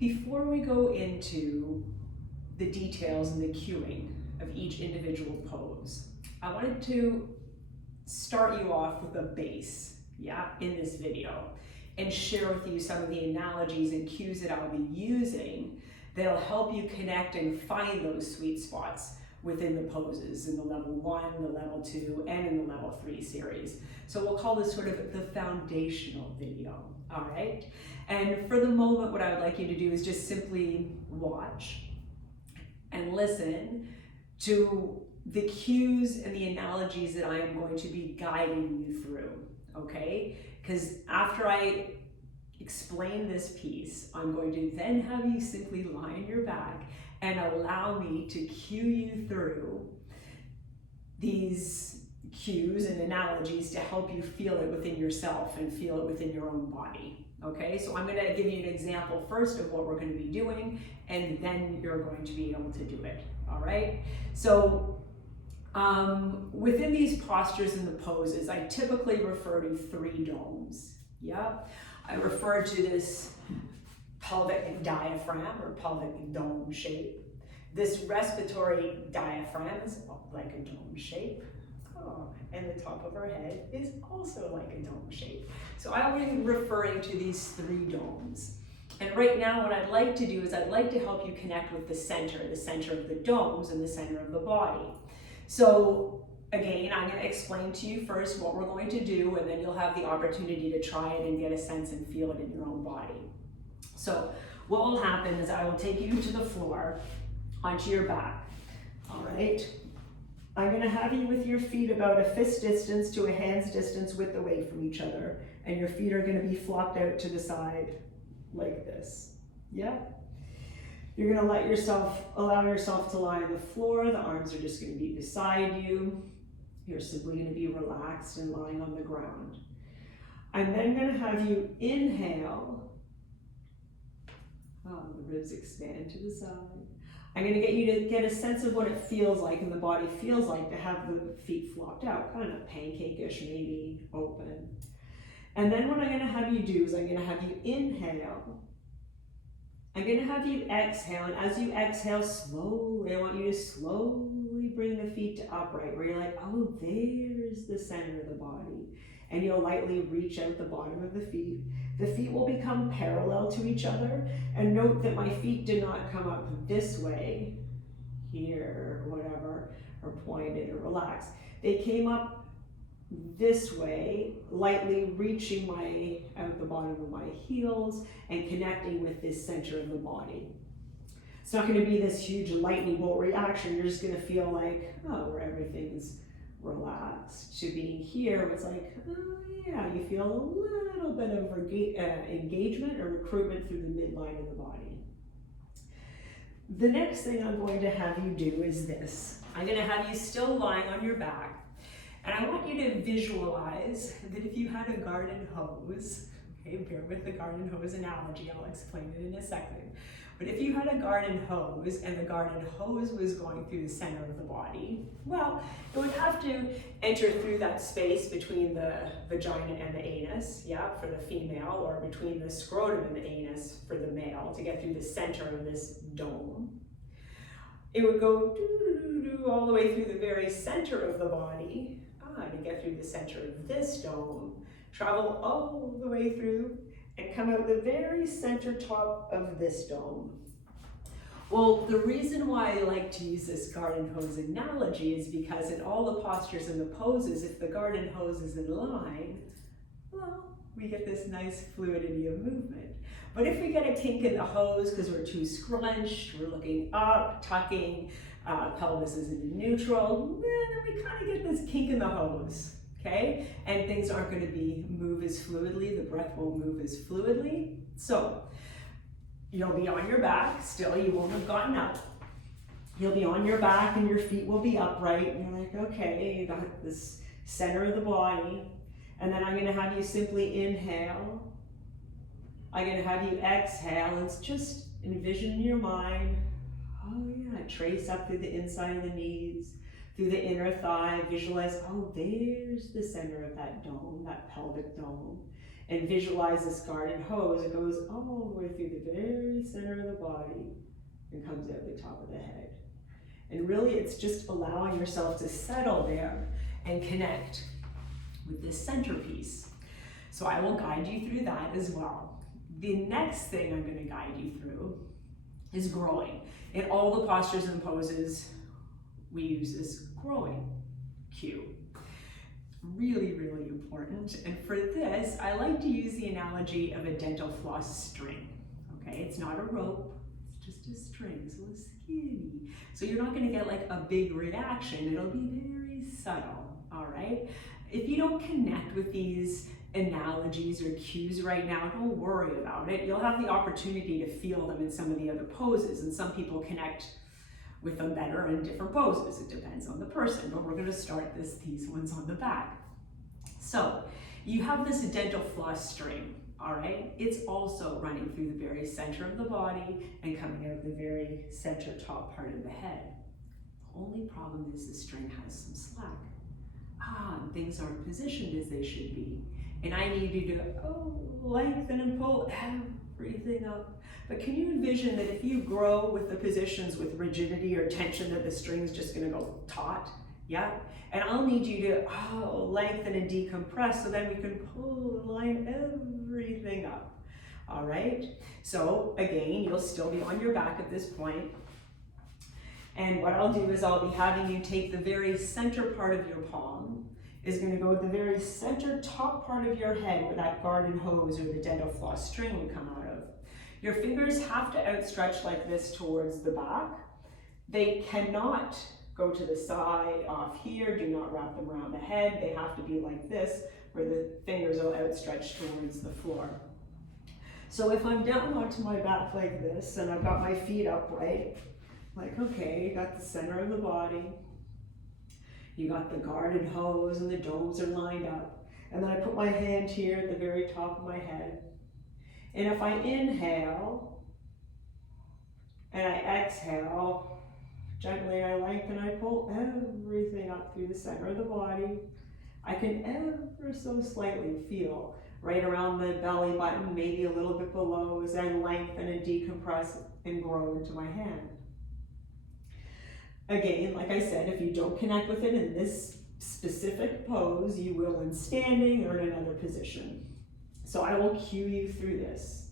Before we go into the details and the cueing of each individual pose, I wanted to start you off with a base, in this video, and share with you some of the analogies and cues that I'll be using that'll help you connect and find those sweet spots within the poses in the level 1, the level 2, and in the level 3 series. So we'll call this sort of the foundational video, all right? And for the moment, what I would like you to do is just simply watch and listen to the cues and the analogies that I am going to be guiding you through, okay? Because after I explain this piece, I'm going to then have you simply lie on your back and allow me to cue you through these cues and analogies to help you feel it within yourself and feel it within your own body. Okay, so I'm going to give you an example first of what we're going to be doing, and then you're going to be able to do it. All right, so within these postures and the poses, I typically refer to 3 domes. I refer to this pelvic diaphragm or pelvic dome shape. This respiratory diaphragm is like a dome shape. And the top of our head is also like a dome shape. So I'll be referring to these 3 domes. And right now what I'd like to do is I'd like to help you connect with the center of the domes and the center of the body. So again, I'm going to explain to you first what we're going to do, and then you'll have the opportunity to try it and get a sense and feel it in your own body. So what will happen is I will take you to the floor, onto your back, all right? I'm going to have you with your feet about a fist distance to a hand's distance width away from each other, and your feet are going to be flopped out to the side like this. You're going to allow yourself to lie on the floor. The arms are just going to be beside you. You're simply going to be relaxed and lying on the ground. I'm then going to have you inhale. The ribs expand to the side. I'm going to get you to get a sense of what it feels like and the body feels like to have the feet flopped out, kind of pancake-ish, maybe open. And then what I'm going to have you do is I'm going to have you inhale. I'm going to have you exhale, and as you exhale slowly, I want you to slowly bring the feet to upright, where you're like, oh, there's the center of the body. And you'll lightly reach out the bottom of the feet. The feet will become parallel to each other. And note that my feet did not come up this way, here, or whatever, or pointed or relaxed. They came up this way, lightly reaching out the bottom of my heels and connecting with this center of the body. It's not going to be this huge lightning bolt reaction. You're just going to feel like, where everything's relaxed, to being here, it's like, you feel a little bit of engagement or recruitment through the midline of the body. The next thing I'm going to have you do is this. I'm going to have you still lying on your back, and I want you to visualize that if you had a garden hose, okay, bear with the garden hose analogy, I'll explain it in a second. But if you had a garden hose and the garden hose was going through the center of the body, well, it would have to enter through that space between the vagina and the anus, for the female, or between the scrotum and the anus for the male to get through the center of this dome. It would go all the way through the very center of the body to get through the center of this dome, travel all the way through, and come out the very center top of this dome. Well, the reason why I like to use this garden hose analogy is because in all the postures and the poses, if the garden hose is in line, well, we get this nice fluidity of movement. But if we get a kink in the hose because we're too scrunched, we're looking up, tucking, pelvis is in neutral, then we kind of get this kink in the hose. Okay, and things aren't going to move as fluidly, the breath won't move as fluidly. So you'll be on your back, still you won't have gotten up. You'll be on your back and your feet will be upright, and you're like, okay, you got this center of the body. And then I'm going to have you simply inhale. I'm going to have you exhale, and just envision in your mind, trace up through the inside of the knees, through the inner thigh, visualize, there's the center of that dome, that pelvic dome. And visualize this garden hose. It goes all the way through the very center of the body and comes out the top of the head. And really it's just allowing yourself to settle there and connect with this centerpiece. So I will guide you through that as well. The next thing I'm going to guide you through is growing. In all the postures and poses, we use this growing cue. Really, really important. And for this, I like to use the analogy of a dental floss string. Okay, it's not a rope, it's just a string, so it's skinny. So you're not going to get like a big reaction. It'll be very subtle. All right. If you don't connect with these analogies or cues right now, don't worry about it. You'll have the opportunity to feel them in some of the other poses, and some people connect with them better in different poses. It depends on the person, but we're going to start these ones on the back. So you have this dental floss string, all right? It's also running through the very center of the body and coming out the very center top part of the head. The only problem is the string has some slack. And things aren't positioned as they should be. And I need you to lengthen and pull everything up. But can you envision that if you grow with the positions with rigidity or tension, that the string's just gonna go taut? Yeah? And I'll need you to lengthen and decompress so then we can pull and line everything up. All right? So again, you'll still be on your back at this point. And what I'll do is I'll be having you take the very center part of your palm, is going to go at the very center top part of your head where that garden hose or the dental floss string would come out of. Your fingers have to outstretch like this towards the back. They cannot go to the side off here. Do not wrap them around the head. They have to be like this where the fingers will outstretch towards the floor. So if I'm down onto my back like this and I've got my feet upright, like, okay, you got the center of the body, you got the garden hose and the domes are lined up, and then I put my hand here at the very top of my head. And if I inhale and I exhale, gently I lengthen, I pull everything up through the center of the body. I can ever so slightly feel right around the belly button, maybe a little bit below, as I lengthen and decompress and grow into my hand. Again, like I said, if you don't connect with it in this specific pose, you will in standing or in another position. So I will cue you through this.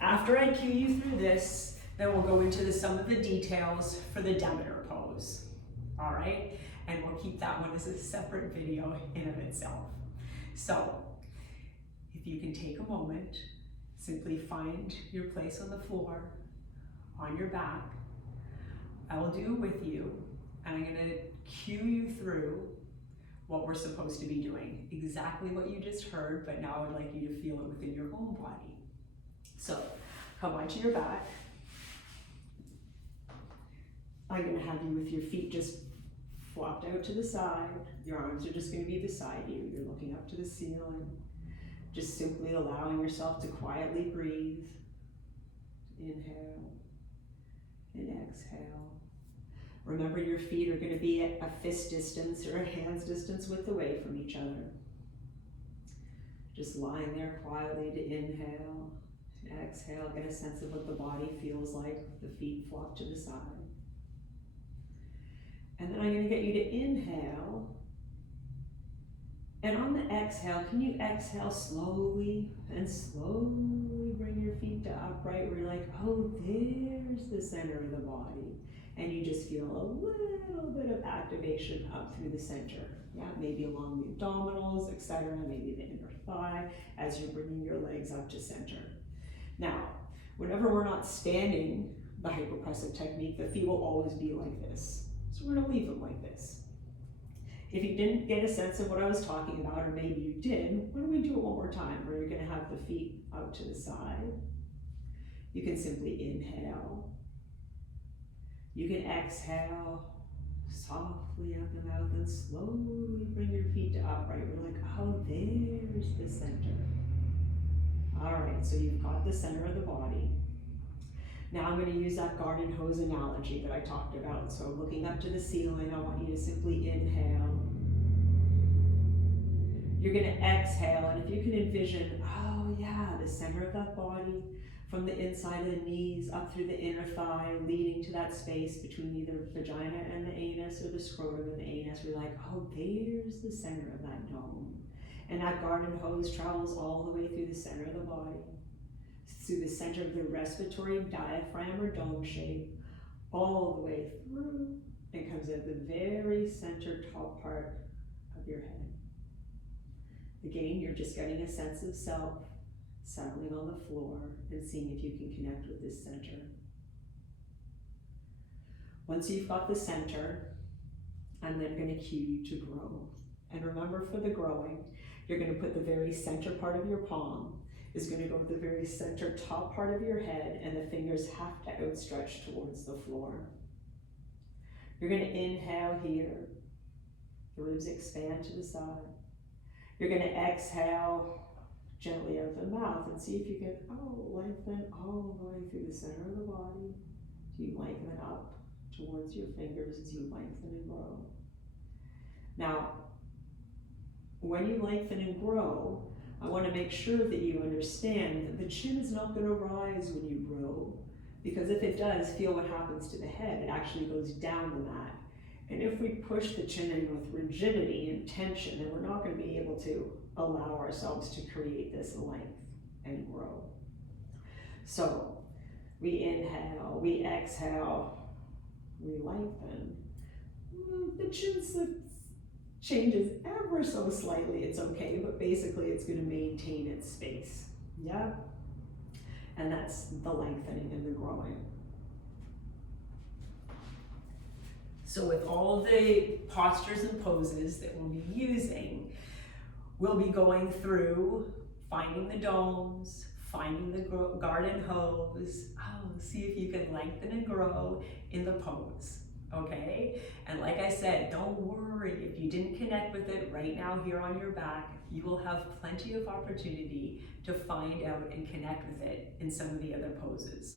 After I cue you through this, then we'll go into some of the details for the Demeter pose. All right? And we'll keep that one as a separate video in of itself. So if you can take a moment, simply find your place on the floor, on your back. I will do it with you, and I'm going to cue you through what we're supposed to be doing. Exactly what you just heard, but now I would like you to feel it within your own body. So come onto your back. I'm going to have you with your feet just flopped out to the side. Your arms are just going to be beside you. You're looking up to the ceiling. Just simply allowing yourself to quietly breathe. Inhale and exhale. Remember, your feet are going to be at a fist distance or a hand's distance width away from each other. Just lying there quietly to inhale and exhale. Get a sense of what the body feels like with the feet flopped to the side. And then I'm going to get you to inhale. And on the exhale, can you exhale slowly and slowly bring your feet to upright where you're like, oh, there's the center of the body. And you just feel a little bit of activation up through the center. Yeah, maybe along the abdominals, etc., maybe the inner thigh as you're bringing your legs up to center. Now, whenever we're not standing the hypopressive technique, the feet will always be like this. So we're going to leave them like this. If you didn't get a sense of what I was talking about, or maybe you did, why don't we do it one more time, where you're going to have the feet out to the side. You can simply inhale. You can exhale softly out the mouth and slowly bring your feet to upright. We're like, oh, there's the center. All right, so you've got the center of the body. Now I'm going to use that garden hose analogy that I talked about. So looking up to the ceiling, I want you to simply inhale. You're gonna exhale, and if you can envision, oh yeah, the center of that body, from the inside of the knees up through the inner thigh, leading to that space between either vagina and the anus or the scrotum and the anus. We're like, oh, there's the center of that dome. And that garden hose travels all the way through the center of the body, through the center of the respiratory diaphragm or dome shape, all the way through, and comes at the very center top part of your head. Again, you're just getting a sense of self, settling on the floor and seeing if you can connect with this center. Once you've got the center, I'm then going to cue you to grow. And remember, for the growing, you're going to put the very center part of your palm is going to go to the very center top part of your head, and the fingers have to outstretch towards the floor. You're going to inhale here. The ribs expand to the side. You're going to exhale gently out the mouth and see if you can lengthen all the way through the center of the body. So you lengthen up towards your fingers as you lengthen and grow. Now, when you lengthen and grow, I want to make sure that you understand that the chin is not going to rise when you grow, because if it does, feel what happens to the head. It actually goes down the mat. And if we push the chin in with rigidity and tension, then we're not going to be able to allow ourselves to create this length and grow. So we inhale, we exhale, we lengthen. The chin changes ever so slightly, it's okay, but basically it's going to maintain its space. Yeah? And that's the lengthening and the growing. So with all the postures and poses that we'll be using, we'll be going through finding the domes, finding the garden hose. See if you can lengthen and grow in the pose, okay? And like I said, don't worry if you didn't connect with it right now here on your back. You will have plenty of opportunity to find out and connect with it in some of the other poses.